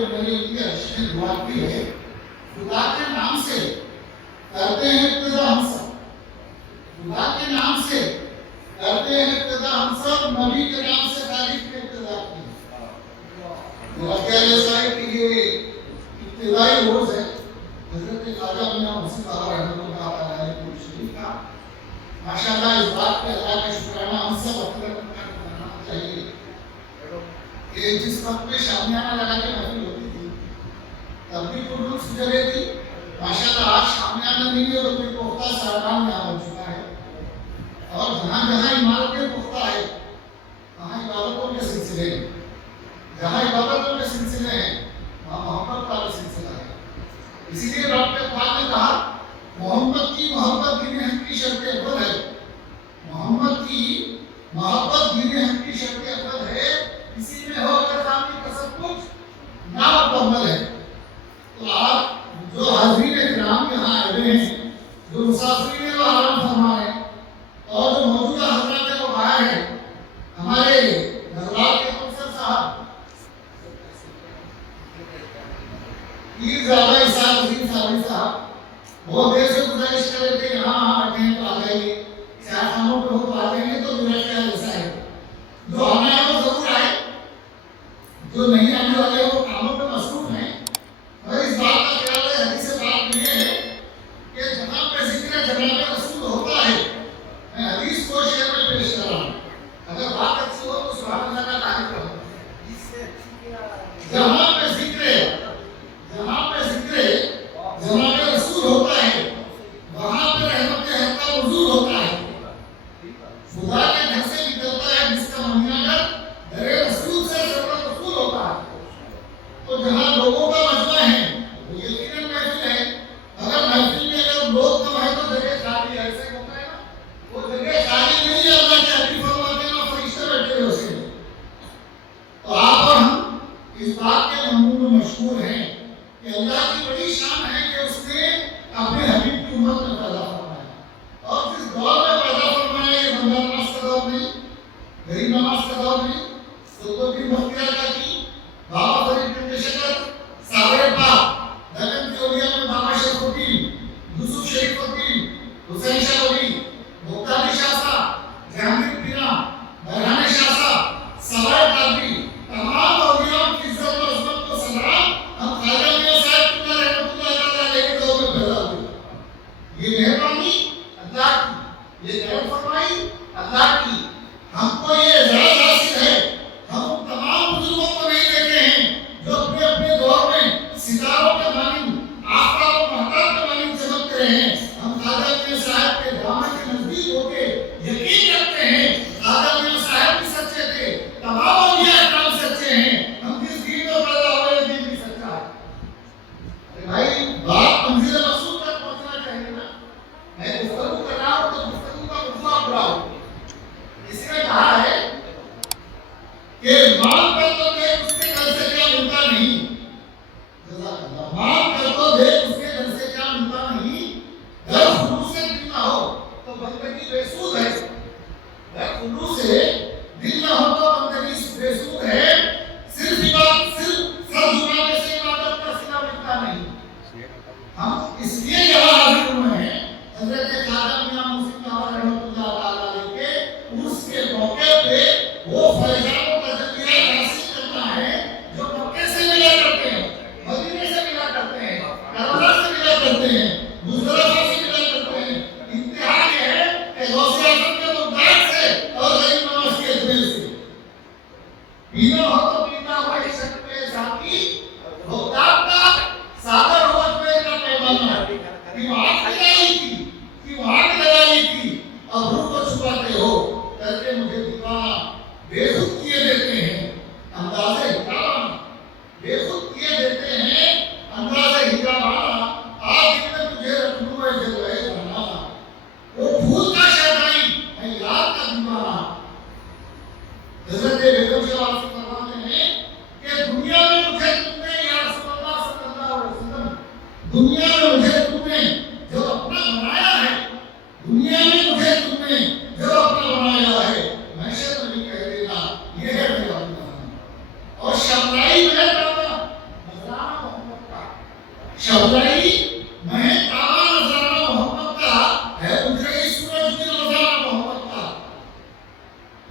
جو میرے لیے اچھی دعا کی ہے، خدا کے نام سے کرتے ہیں ابتدا ہم سب، خدا کے نام سے کرتے ہیں ابتدا ہم سب، نبی کے نام سے تعریف کی ابتدا کی۔ میرا صاحب کی یہ ابتدائی روز ہے حضرت خواجہ میاں محسن صاحب رحمۃ اللہ علیہ کی شریف کا۔ ماشاءاللہ اس بات پہ اللہ کا شکرانہ ہم سب اپنے کرنا چاہیے کہ جس وقت پہ شامیانہ لگا کے محفل ہوتی تھی تب بھی کوئی لطف جگہ تھی۔ ماشاءاللہ آج شامیانہ نہیں ہے بلکہ پختہ ساران یہاں ہو چکا ہے، اور جہاں جہاں عمارتیں پختہ ہے وہاں عبادتوں کے سلسلے ہیں، جہاں عبادتوں کے سلسلے ہیں وہاں محبت کا بھی سلسلہ ہے۔ اسی لیے رب پاک نے کہا محمد کی محبت دین حق کی شرط اول ہے، محمد کی محبت دین حق کی شرط اول ہے، اسی میں ہو اگر کام کا سب کچھ نامکمل ہے۔ تو آپ جو حاضرین کرام یہاں آئے ہوئے ہیں، جو مسافرین و آرام فرما ہیں، اور جو موجودہ حضرات ہیں وہ باہر ہیں، ہمارے دربار کے منصر صاحب پیر زیادہ عیسیٰ عظیم صاحب بہت دیر سے گزارش کر رہے تھے یہاں بیٹھے ہیں تو آ جائیے، سیاح خانوں پہ ہو آ جائیں گے تو میرا خیال ایسا ہے جو آنا ہے وہ ضرور آئے، جو نہیں آنے والے وہ کاموں پہ مصروف ہیں۔ اور اس بات کا خیال ہے، حدیث پاک میں یہ ہے کہ جہاں پہ ذکر جناب رسول ہوتا ہے، میں حدیث کو شعر میں پیش کر رہا ہوں، اگر بات اچھی ہو تو سبحان اللہ کا تعریف کرو۔ جہاں پہ ذکر جناب رسول ہوتا ہے وہاں پہ رحمت حق کا وجود ہوتا ہے۔ خدا کے گھر سے نکلتا ہے جس کا مہینہ در رسول سے سرور رسول ہوتا ہے۔ تو جہاں لوگوں کا مجمع ہے وہ یقیناً محفل ہے، اگر محفل میں اگر لوگ کم ہے تو جگہ خالی ہے، ایسے ہوتا ہے نا، وہ جگہ خالی نہیں ہے، اللہ کے حبیب فرماتے ہیں فرشتے بیٹھے ہوئے اس میں۔ تو آپ اور ہم اس بات کے ممنون مشہور ہیں کہ اللہ کی بڑی شان ہے کہ اس نے اپنے حبیب کی امت میں پیدا فرمایا، اور جس دور میں پیدا فرمایا یہ بندہ نماز کا دور نہیں، غریب نماز کا دور نہیں، تو بھی بختیار کا کی بابا فرید بن شکر صاحب پاک دلن جوڑیا میں بابا شریف الدین یوسف شریف الدین حسین شاہ ولی مختاری شاہ صاحب جہانگیر پیرا برہان شاہ صاحب سوائے قادری تمام اولیاء کی عزت و عظمت کو سلام ہم خواجہ میاں صاحب کی رحمت اللہ علیہ کے دور میں پیدا ہوئے۔ یہ مہربانی اللہ کی، یہ کرم فرمائی اللہ کی، ہم کو یہ اعزاز حاصل ہے۔ ہم ان تمام بزرگوں کو نہیں دیکھے ہیں جو اپنے اپنے دور میں ستاروں کے مانند آفتاب و مہتاب کے مانند چمکتے رہے ہیں۔ ہم خواجہ میاں صاحب کے دامن کے نزدیک ہو کے یقین رکھتے ہیں خواجہ میاں صاحب بھی سچے تھے، تمام اولیاء اکرام سچے ہیں، ہم جس دین میں پیدا ہوئے دین بھی سچا ہے۔ بھائی بات منزل مقصود تک پہنچنا چاہیے نا، میں گفتگو کر رہا ہوں تو گفتگو کا موضوع آپ پڑھاؤ۔ اس نے کہا ہے کہ مال کر تو دیکھ اس کے گھر سے کیا ملتا نہیں، جزاک اللہ، مال کر تو دیکھ اس کے گھر سے کیا ملتا نہیں، گھر خلوص سے دل نہ ہو تو بندگی بے سود ہے، گھر خلوص سے دل نہ ہو تو بندگی بے سود ہے، صرف عبادت صرف سر جھکانے سے عبادت کا صلہ ملتا نہیں۔ ہم اس لیے یہاں حاضر ہوئے ہیں حضرت خواجہ میاں محسن صاحب رحمۃ اللہ علیہ کے عرس کے موقع پہ وہ فیضان و تجلیات حاصل کرنا ہے جو مکے سے ملا کرتے ہیں، مدینے سے ملا کرتے ہیں، کربلا سے ملا کرتے ہیں، مزدلفہ سے ملا کرتے ہیں۔ انتہا یہ ہے کہ غوث اعظم کے مقدار سے اور غریب نواز کے دل سے پینا ہو تو پینا ہوا عشق پہ ذاتی بغداد کا سادر ہو اجمیر کا پیمانہ، کیوں آگ لگائی تھی، کیوں آگ لگائی تھی، اب روح کو چھپاتے ہو کر کے مجھے دیوانہ، بے خود کیے دیتے ہیں انداز ہجابانہ، بے خود کیے دیتے ہیں انداز ہجابانہ، آج دن میں تجھے رکھ لوں اے جلوہ جہانہ، وہ پھول کا شہدائی ہے یاد کا دیوانہ۔ حضرت بیگم شاہ فرماتے ہیں کہ دنیا میں مجھے تم نے یا رسول اللہ صلی اللہ علیہ وسلم، دنیا میں مجھے تم نے جو اپنا بنایا ہے، دنیا میں مجھے تم نے جو اپنا بنایا ہے، محشر میں بھی کہہ دینا یہ ہے میرا اللہ، اور شاملائی میں بابا چل رہی میں تارا نظارہ محمد کا ہے، اجڑے سورج بھی نظارہ محمد کا.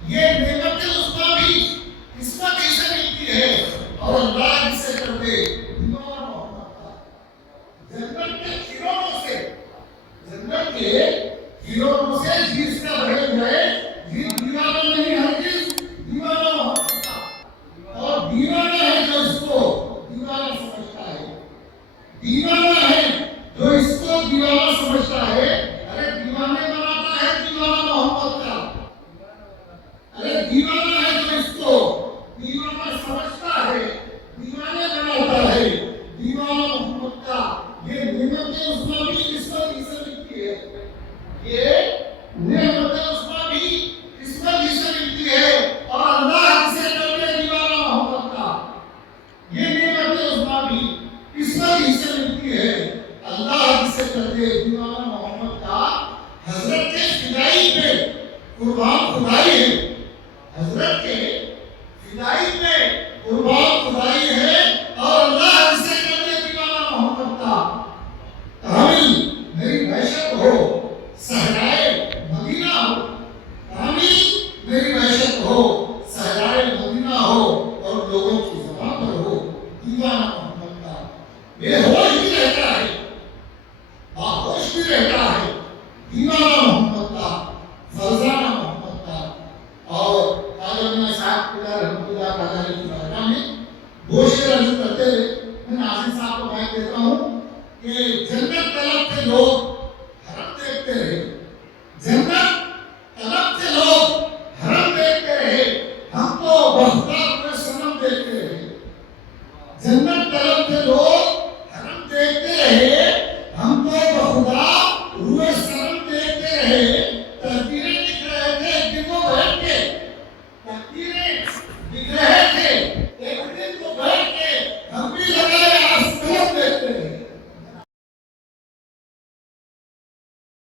یہ نعمت عظمیٰ بھی قسمت ہی سے ملتی ہے اور اللہ جسے کر دے دیوانہ محمد کا. جنت کے کھلونوں سے، جنت کے کھلونوں سے جس کا بھرے ہوئے یہ دیوانہ نہیں ہرگز دیوانہ محمد کا. اور دیوانہ ہے جو اس کو دیوانہ سمجھتا ہے، دیوانہ ہے جو اس کو دیوانہ سمجھتا ہے. ارے دیوانے بناتا ہے دیوانہ محمد کا. ارے دیوانہ ہے جو اس کو دیوانہ سمجھتا ہے، دیوانے بناتا ہے دیوانہ محمد کا. یہ نعمت عظمیٰ بھی قسمت ہی سے ملتی ہے. یہ نعمت عظمیٰ بھی قسمت ہی سے ملتی ہے اور اللہ جسے کر دے دیوانہ محمد کا. یہ نعمت عظمیٰ بھی قسمت ہی سے ملتی ہے، اللہ جسے کر دے دیوانہ محمد کا. حضرت کے فدائی پہ قربان خدائی ہے، حضرت کے فدائی پہ قربان خدائی ہے اور اللہ جسے کر دے دیوانہ محمد کا. کامل میری وحشت ہو صحرائے مدینہ ہو، کامل میری وحشت ہو صحرائے مدینہ ہو اور لوگوں کی زبان پر ہو دیوانہ محمد کا. بے ہوش بھی رہتا ہے، باہوش بھی رہتا ہے دیوانہ محمد کا، فرزانہ محمد کا. اور خواجہ میاں صاحب خدا رحمۃ اللہ تعالیٰ کی بارگاہ میں گوشت رجوع کرتے ہوئے میں ناظرین صاحب کو بات دیتا ہوں کہ جنت طلب کے لوگ حرم دیکھتے رہے، جنت طلب کے لوگ حرم دیکھتے رہے، ہم تو بخدا اپنے صنم دیکھتے رہے. جنت طلب